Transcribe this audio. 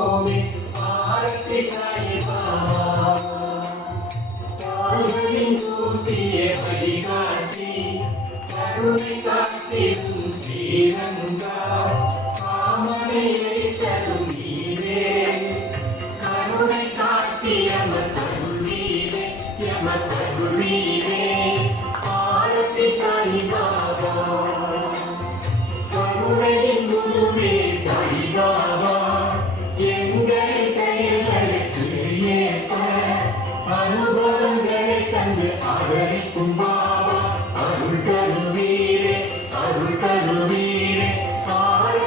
செய்வோமே ஆரத்தி சாய்பாபா கால்களின் தூசியை வழிகாட்டி கருணை காட்டிடும் ஸ்ரீரங்கா காமனை எரித்ததும் நீரே கருணை காட்டி யமச்சருளீரே யமச்சருளீரே ஆரத்தி சாய்பாபா கருணையின் குருவே சாய்பாபா எங்கள் செயல்களுக்கு ஏற்ப அனுபவங்களை தந்து ஆதரிக்கும் பாபா அருள்கள்